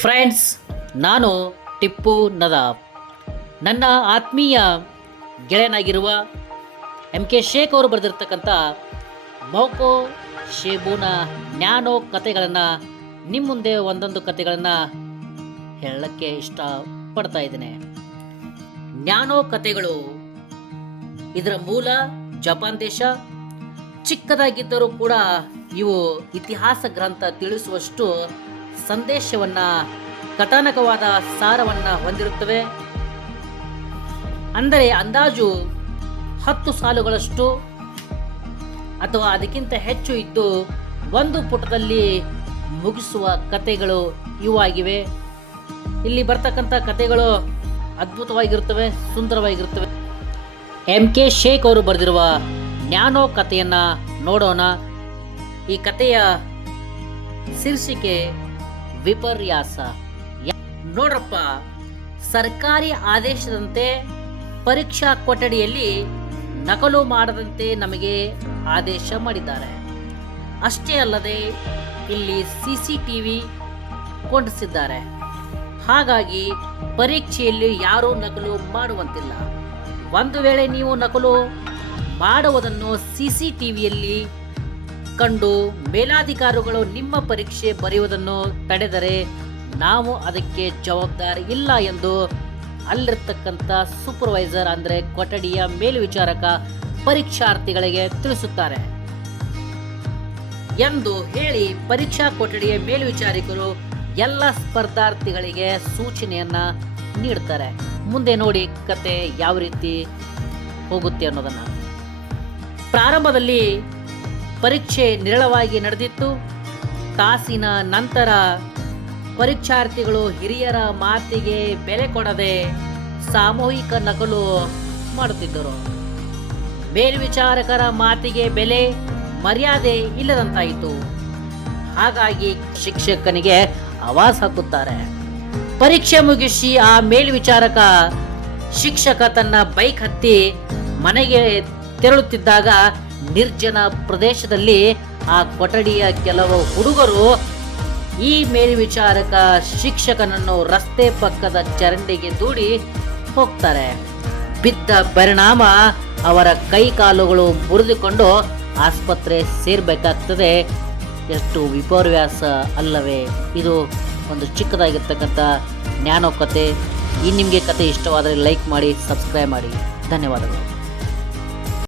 Friends, ನಾನು ಟಿಪ್ಪು ನದಾಫ್. ನನ್ನ ಆತ್ಮೀಯ ಗೆಳೆಯನಾಗಿರುವ MK ಶೇಖ್ ಅವರು ಬರೆದಿರ್ತಕ್ಕಂಥ ಮೌಕೋ ಶೇಬೂನ ನ್ಯಾನೋ ಕತೆಗಳನ್ನು ನಿಮ್ಮ ಮುಂದೆ ಒಂದೊಂದು ಕತೆಗಳನ್ನು ಹೇಳಕ್ಕೆ ಇಷ್ಟಪಡ್ತಾ ಇದ್ದೇನೆ. ನ್ಯಾನೋ ಕತೆಗಳು ಇದರ ಮೂಲ ಜಪಾನ್ ದೇಶ. ಚಿಕ್ಕದಾಗಿದ್ದರೂ ಕೂಡ ಇವು ಇತಿಹಾಸ ಗ್ರಂಥ ತಿಳಿಸುವಷ್ಟು ಸಂದೇಶವನ್ನ, ಕಥಾನಕವಾದ ಸಾರವನ್ನ ಹೊಂದಿರುತ್ತವೆ. ಅಂದರೆ ಅಂದಾಜು 10 ಸಾಲುಗಳಷ್ಟು ಅಥವಾ ಅದಕ್ಕಿಂತ ಹೆಚ್ಚು ಇದ್ದು ಒಂದು ಪುಟದಲ್ಲಿ ಮುಗಿಸುವ ಕತೆಗಳು ಇವಾಗಿವೆ. ಇಲ್ಲಿ ಬರ್ತಕ್ಕಂಥ ಕತೆಗಳು ಅದ್ಭುತವಾಗಿರುತ್ತವೆ, ಸುಂದರವಾಗಿರುತ್ತವೆ. MK ಶೇಖ್ ಅವರು ಬರೆದಿರುವ ನ್ಯಾನೋ ಕಥೆಯನ್ನ ನೋಡೋಣ. ಈ ಕಥೆಯ ಶೀರ್ಷಿಕೆ ವಿಪರ್ಯಾಸ. ನೋಡ್ರಪ್ಪ, ಸರ್ಕಾರಿ ಆದೇಶದಂತೆ ಪರೀಕ್ಷಾ ಕೊಠಡಿಯಲ್ಲಿ ನಕಲು ಮಾಡದಂತೆ ನಮಗೆ ಆದೇಶ ಮಾಡಿದ್ದಾರೆ. ಅಷ್ಟೇ ಅಲ್ಲದೆ ಇಲ್ಲಿ CCTV ಕೊಂಡಿಸಿದ್ದಾರೆ. ಹಾಗಾಗಿ ಪರೀಕ್ಷೆಯಲ್ಲಿ ಯಾರೂ ನಕಲು ಮಾಡುವಂತಿಲ್ಲ. ಒಂದು ವೇಳೆ ನೀವು ನಕಲು ಮಾಡುವುದನ್ನು CCTVಯಲ್ಲಿ ಕಂಡು ಮೇಲಾಧಿಕಾರಿಗಳು ನಿಮ್ಮ ಪರೀಕ್ಷೆ ಬರೆಯುವುದನ್ನು ತಡೆದರೆ ನಾವು ಅದಕ್ಕೆ ಜವಾಬ್ದಾರಿ ಇಲ್ಲ ಎಂದು ಅಲ್ಲಿರ್ತಕ್ಕಂಥ ಸೂಪರ್ವೈಸರ್ ಅಂದರೆ ಕೊಠಡಿಯ ಮೇಲ್ವಿಚಾರಕ ಪರೀಕ್ಷಾರ್ಥಿಗಳಿಗೆ ತಿಳಿಸುತ್ತಾರೆ ಎಂದು ಹೇಳಿ ಪರೀಕ್ಷಾ ಕೊಠಡಿಯ ಮೇಲ್ವಿಚಾರಕರು ಎಲ್ಲ ಸ್ಪರ್ಧಾರ್ಥಿಗಳಿಗೆ ಸೂಚನೆಯನ್ನ ನೀಡ್ತಾರೆ. ಮುಂದೆ ನೋಡಿ ಕತೆ ಯಾವ ರೀತಿ ಹೋಗುತ್ತೆ ಅನ್ನೋದನ್ನ. ಪ್ರಾರಂಭದಲ್ಲಿ ಪರೀಕ್ಷೆ ನಿರಳವಾಗಿ ನಡೆದಿತ್ತು. ತಾಸಿನ ನಂತರ ಪರೀಕ್ಷಾರ್ಥಿಗಳು ಹಿರಿಯರ ಮಾತಿಗೆ ಬೆಲೆ ಕೊಡದೆ ಸಾಮೂಹಿಕ ನಕಲು ಮಾಡುತ್ತಿದ್ದರು. ಮೇಲ್ವಿಚಾರಕರ ಮಾತಿಗೆ ಬೆಲೆ, ಮರ್ಯಾದೆ ಇಲ್ಲದಂತಾಯಿತು. ಹಾಗಾಗಿ ಶಿಕ್ಷಕನಿಗೆ ಆವಾಜ್ ಹಾಕುತ್ತಾರೆ. ಪರೀಕ್ಷೆ ಮುಗಿಸಿ ಆ ಮೇಲ್ವಿಚಾರಕ ಶಿಕ್ಷಕ ತನ್ನ ಬೈಕ್ ಹತ್ತಿ ಮನೆಗೆ ತೆರಳುತ್ತಿದ್ದಾಗ ನಿರ್ಜನ ಪ್ರದೇಶದಲ್ಲಿ ಆ ಕೊಠಡಿಯ ಕೆಲವು ಹುಡುಗರು ಈ ಮೇಲ್ವಿಚಾರಕ ಶಿಕ್ಷಕನನ್ನು ರಸ್ತೆ ಪಕ್ಕದ ಚರಂಡಿಗೆ ದೂಡಿ ಹೋಗ್ತಾರೆ. ಬಿದ್ದ ಪರಿಣಾಮ ಅವರ ಕೈ ಕಾಲುಗಳು ಮುರಿದುಕೊಂಡು ಆಸ್ಪತ್ರೆ ಸೇರ್ಬೇಕಾಗ್ತದೆ. ಎಷ್ಟು ವಿಪರ್ಯಾಸ ಅಲ್ಲವೇ? ಇದು ಒಂದು ಚಿಕ್ಕದಾಗಿರ್ತಕ್ಕಂಥ ನ್ಯಾನೋ ಕತೆ. ಈ ನಿಮಗೆ ಕತೆ ಇಷ್ಟವಾದರೆ ಲೈಕ್ ಮಾಡಿ, ಸಬ್ಸ್ಕ್ರೈಬ್ ಮಾಡಿ. ಧನ್ಯವಾದಗಳು.